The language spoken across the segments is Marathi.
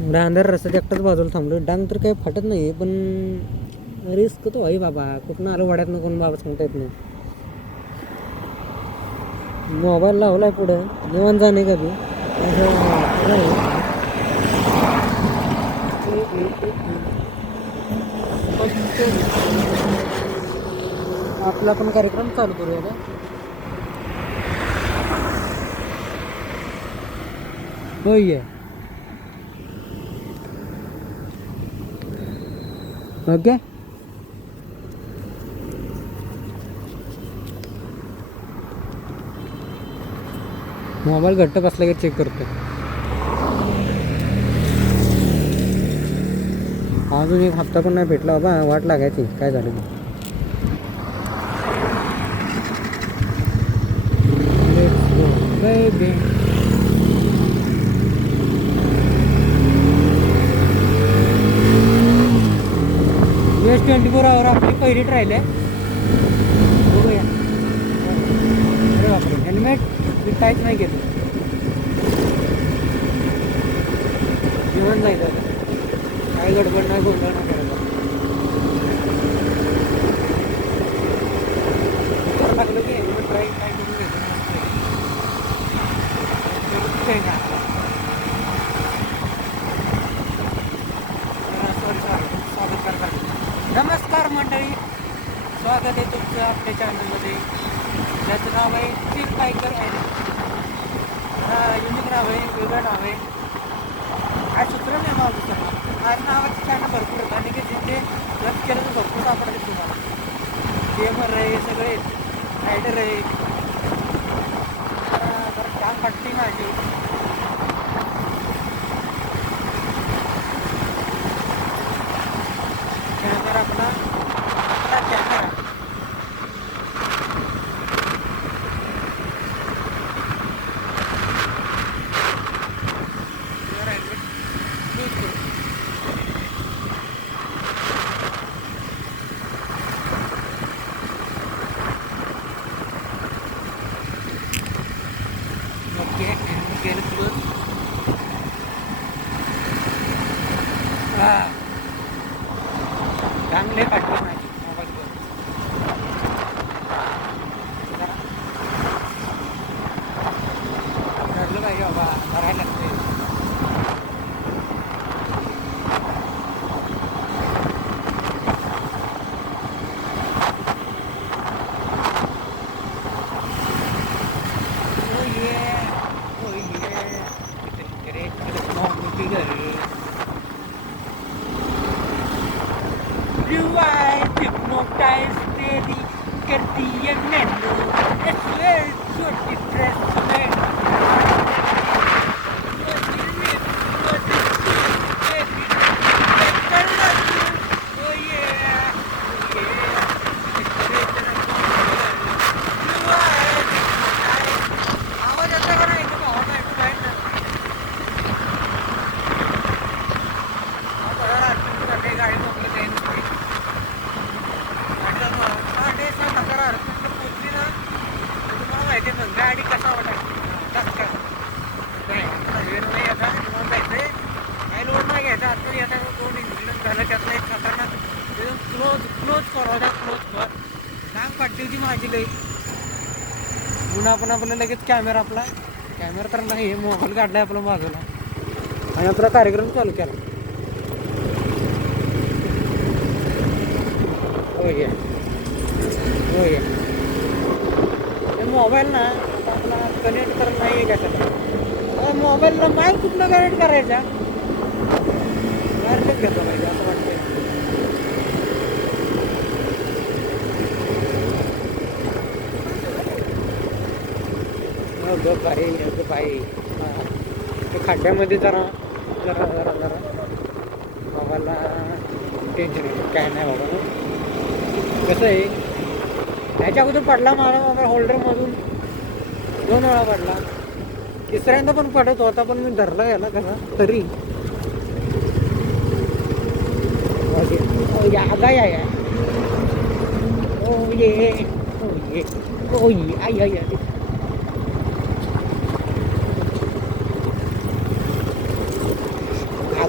एवढ्या अंधार रस्त्यात एकटाच बाजूला थांबलो. डांग तर काही फाटत नाही पण रिस्क तो आहे बाबा. कुठनं आलो वाड्यातनं कोण बाबा सांगता येत नाही. मोबाईल लावलाय पुढं निवांत जाणे का तू आपला पण कार्यक्रम चालू करूया का? होय ओके. मोबाईल घट्ट बसला की चेक करतो. अजून एक हप्ता पण नाही भेटला बाबा. वाट लागायची काय झालं की बेबी. US 24 आवर आपली पहिली ट्रायल आहे. बघूया. अरे बापरे हेल्मेट मी काहीच नाही घेतलं. जेवण जायचं काय गडबड नाही गोंधळ नाही करायला लागलं की हेल्मेट ट्राय काय करून घेतो. नमस्कार मंडळी, स्वागत आहे तुमचं आपल्या चॅनलमध्ये. ज्याचं नाव आहे चिल बायकर आहे. हा युनिक नाव आहे, वेगळं नाव आहे. आज सुचलं नाही माझं सर. आज नावाचे चॅनल भरपूर होतं आणि की जिथे सर्च केलं तर भरपूर सापडते तुम्हाला. गेमर आहे सगळे, रायडर आहे. जरा काम पडते माझी. कॅमेरा आपला कॅमेरा ओके गेलं क्लोज. हां चांगले पाठवले माझी मोबाईलवर. ठरलं पाहिजे बाबा करायला लागते. Hypnotize तेरी करती है मैनू. I swear so depressed man. आवाज येतो का नाही? गाडी मोकळी जाईल. पोचली ना तुम्हाला माहिती आहे. मग गाडी कसा वाटायची का नाही याचा घेऊन जायचंय. काही लोड नाही घ्यायचा. आता येता दोन इन्सिडेंट झालं. त्यातलं एक खतरनाक क्लोज करायचा. क्लोज कर सांग पडते होती माझी लई. पुन्हा आपण लगेच कॅमेरा तर नाही मोबाईल काढलाय आपला बाजूला आणि आपला कार्यक्रम चालू केला. होय मोबाईल ना आपला कनेक्ट करत नाही कशाला. मोबाईलला माईक कुठलं कनेक्ट करायचा. वायरलेस घेतो पाहिजे असं वाटतं. बाई ते खड्ड्यामध्ये जरा मोबाईलला टेन्शन काय नाही बाबा. कसं आहे त्याच्या अगोदर पडला माझा मोबाईल होल्डरमधून 2 वेळा पडला. तिसऱ्यांदा पण पडत होता पण मी धरला याला कसा तरी. आगा या आई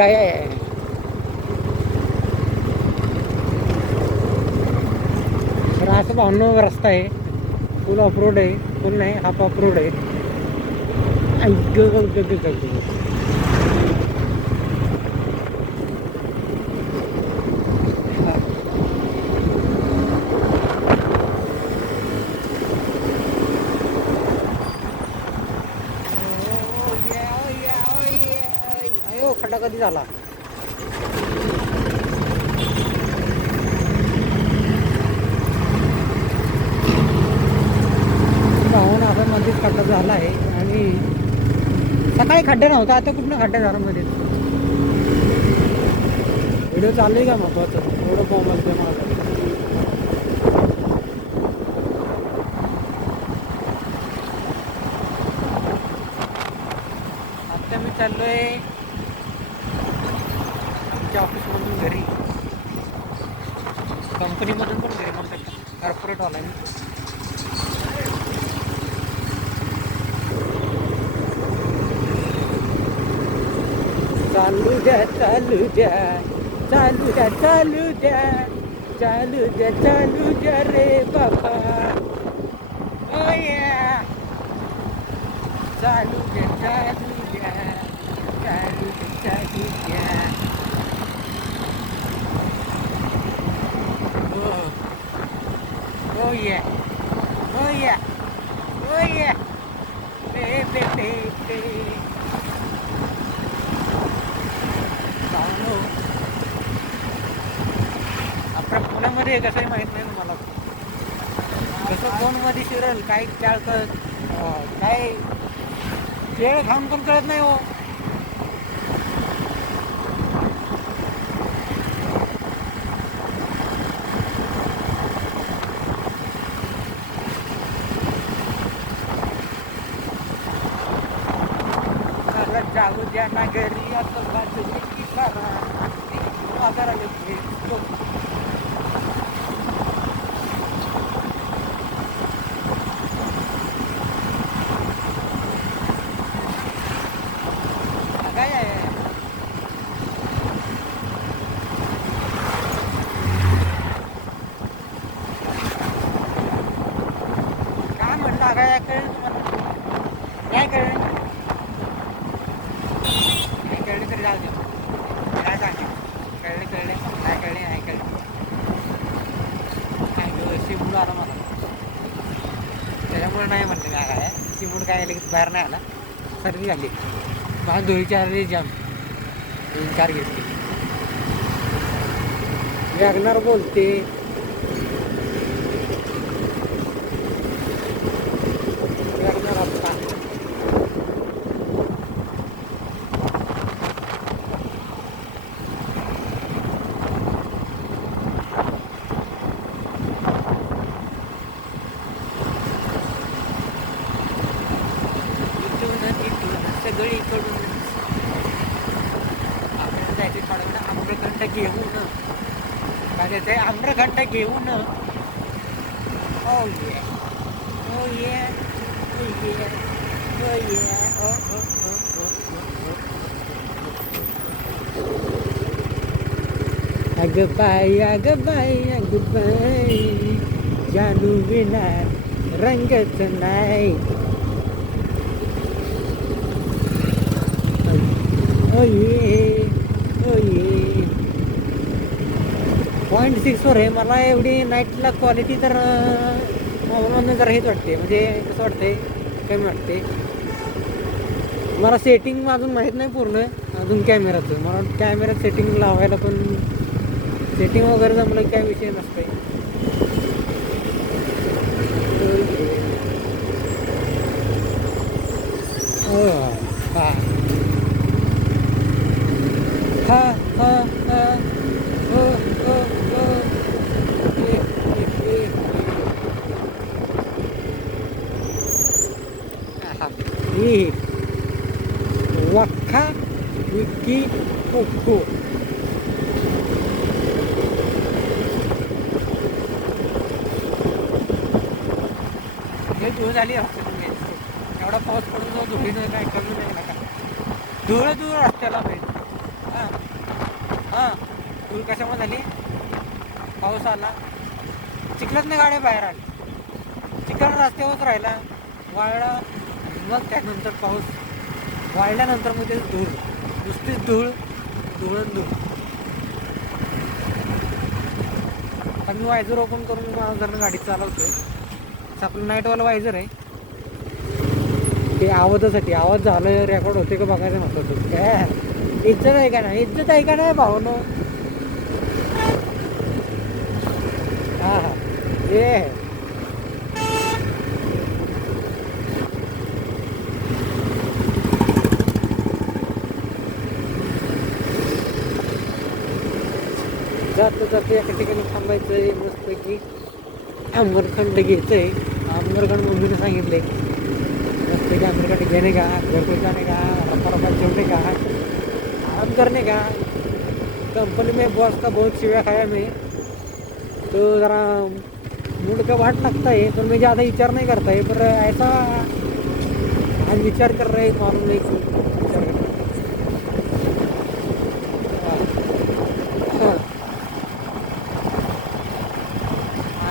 गाय आहे. तर असं 52 रस्ता आहे. फुल ऑफरोड आहे. फुल नाही, हाफ ऑफरोड आहे. अयो खड्डा कधी झाला. भाऊन आपण मध्येच खड्डा झाला आहे. आणि सकाळी खड्डा नव्हता, आता कुठनं खड्डा झाला मध्ये. व्हिडिओ चालू आहे का महत्वाचं, एवढं बोलतोय माझं. आता मी चाललोय आमच्या ऑफिसमधून घरी, कंपनीमधून पण घरी म्हणतात, कॉर्पोरेटवाला मी. चालू द्या चालू द्या चालू द्या चालू द्या चालू द्या चालू द्या रे बाबा. ओ या चालू द्या चालू द्या चालू द्या चालू द्या. ओ या ओ या ओ या बे बे बे बे. आपल्या पुण्यामध्ये कसंही माहीत नाही तुम्हाला, कसं फोनमध्ये शिरल काय काय केळ खाऊन पण कळत नाही हो. जाऊ द्या ना घरी आता बाजूला की बाजाराला भेटतो. काय आहे काय म्हणलं काय कळलं तुम्हाला, काय कळलं तरी जाऊ दे. काय सांगे कळले कळले काय कळले नाही कळले काय शिमूड आला मला, त्याच्यामुळे नाही म्हणते काय काय शिमूड काय लगेच बाहेर नाही आला. सर्दी झाली माझ्या धुळीची आली जाम 3-4 घेतली. वॅगनर बोलते वॅगनर हप्ता. सगळीकडून आपल्याला जायचे थोडं आम्रखंड घेऊन, काय त्याचं आम्रखंड घेऊन. ओ ये ओ ये ओ ये ओ ये ओ ओ ओ ओ अगबाई अगबाई अगबाई जानू विना रंगच नाही. ओये 0.6 वर आहे. मला एवढी नाईटला क्वालिटी तर मोबाईलमधून जरा हेच वाटते, म्हणजे कसं वाटते कमी वाटते. मला सेटिंग अजून माहीत नाही पूर्ण अजून कॅमेराचं. मला कॅमेऱ्यात सेटिंग लावायला पण सेटिंग वगैरे जमलं काय विषय नसते. हा हा हा ओ ओ ओ वक्खा विक्की कोको. हे धूळ झाली असते तुम्ही एवढा पाऊस पडून धुळी नाही काय कमी नाही नका. धूळ रस्त्याला पाहिजे. हां हां धूळ कशामुळे झाली? पाऊस आला, चिखलात नाही गाड्या बाहेर आली, चिखल रस्त्यावरच राहिला, वाळला, मग त्यानंतर पाऊस वाळल्यानंतर मग ते धूळ, नुसतीच धूळ, धूळ. पण मी वायझर ओपन करून जर गाडी चालवतोय, असं आपलं नाईटवाला वायझर आहे ते आवाजासाठी, आवाज झालं रेकॉर्ड होते का बघायचं महत्वाचं. काय इज्जत आहे का नाही, इज्जत आहे का नाही भावनो. हां हां ये जातं जातं एका ठिकाणी थांबायचं आहे, मस्तपैकी आंबरखंड घ्यायचं आहे. आंबरखंड मम्मीने सांगितले मस्तपैकी आंबरखंड घेणे का, घरपोच जाणे का, रप्पा छोटे का, आराम करने का. कंपनी में बॉस का बहुत शिव्या खाया मैं, तो ज़रा मूड का वाट लगता है, पर मैं ज़्यादा विचार नहीं करता है, पर ऐसा आज विचार कर रहे मालूम नहीं क्यों विचार कर रहे.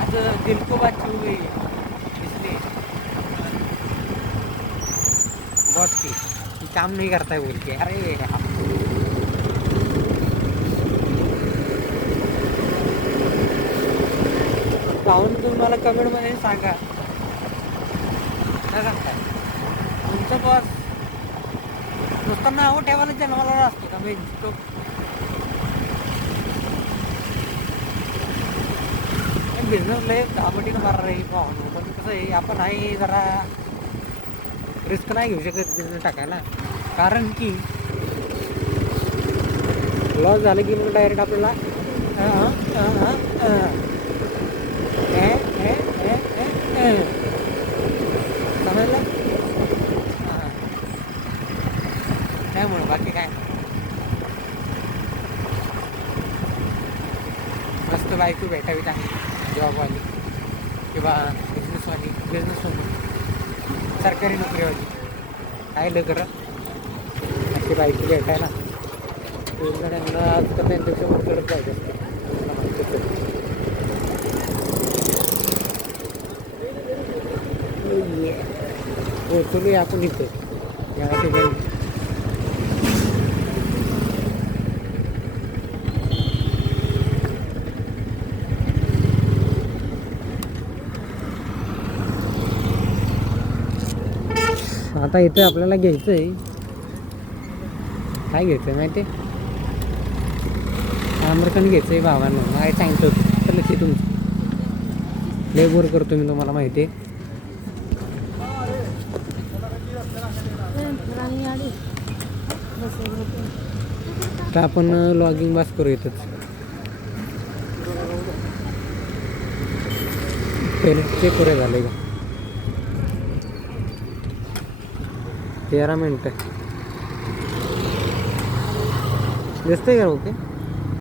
आज दिल को बात छू गई इसलिए बॉस की काम नहीं करता है बोल के. अरे पाहून तुम्ही मला कमेंटमध्ये सांगा, काय सांगताय तुमचं बॉस नुसतं नाव ठेवायला जन्माला असतो का मी तो. बिझनेस लय दाबटीनं मारा रे पाहून, पण कसं आहे आपण आहे जरा रिस्क नाही घेऊ शकत बिझनेस टाकायला, कारण की लॉस झालं की मग डायरेक्ट आपल्याला समजलं. त्यामुळं बाकी काय मस्त बायको भेटावी चांगली जॉबवाली किंवा बिझनेसवाली सरकारी नोकरीवाली काय लग्न अशी बायको भेटायला जणांना आजकाल त्यांच्यापेक्षा वर करत पाहिजे असते. पोचलोय आपण इथं या ठिकाणी. आता इथे आपल्याला घ्यायचं आहे, काय घ्यायचं आहे माहिती आहे, आंबरखंड घ्यायचं आहे भावांना. काय सांगतो तर लक्ष तुमचं लय बोर करतो मी, तुम्हाला माहिती आहे. तर आपण लॉगिंग बस करू इथंच. पहिले चेक पुरे झाले का 13 मिनटं दिसतंय का ओके.